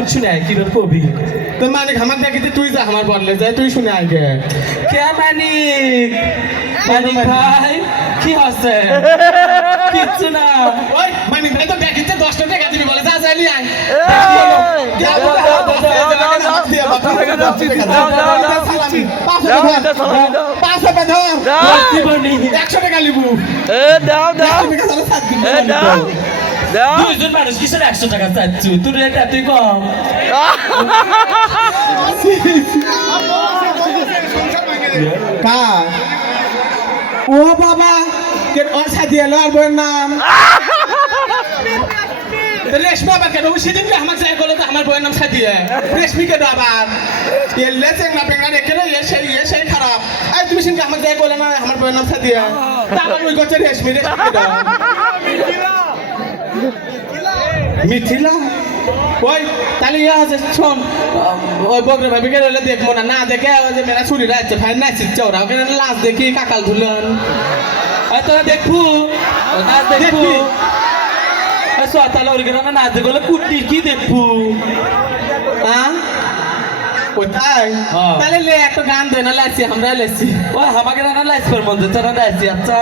কোন শুনে আয় কি কবি তো মানিক আমার দেখিতে তুই যা আমার বললে যাই তুই শুনে আগে কে মানিক মানিক ভাই কি হচ্ছে কিচ্ছু না ওই মানিক ভাই তো দেখিতে 10 টাকা দিবি বলে যা যাইলি আয় দুইজন মানুষ কিসের 100 টাকা চাচ্ছু তুই এটা তুই কম ও বাবা ওর সাথে এলো আর বইয়ের নাম রেশমি আবার কেন সেদিন আমার যাই বলো তো আমার বইয়ের নাম সাদিয়ে রেশমি কেন আবার এলে চেংনা পেংনা রেখে সেই খারাপ আর তুমি সেদিন আমার যাই বলে না আমার বইয়ের নাম সাদিয়ে তারপর ওই করছে রেশমি মিথিলা ওই তাহলে ইয়ে আছে শোন ওই বকরে ভাবি গেলে দেখবো না দেখে ওই যে মেরা ছুরি রাখছে ভাই নাচিচ্ছে ওরা ওখানে লাশ দেখি কাকাল ধুলেন তোরা দেখবো নাচ দেখবো তাহলে ওর না নাচ দেখলে কুটি কি দেখবো হ্যাঁ কোথায় তাহলে লে একটা গান দে না লাইছি আমরা লাইছি ওই আমাকে না লাইছি মন দিচ্ছে না লাইছি আচ্ছা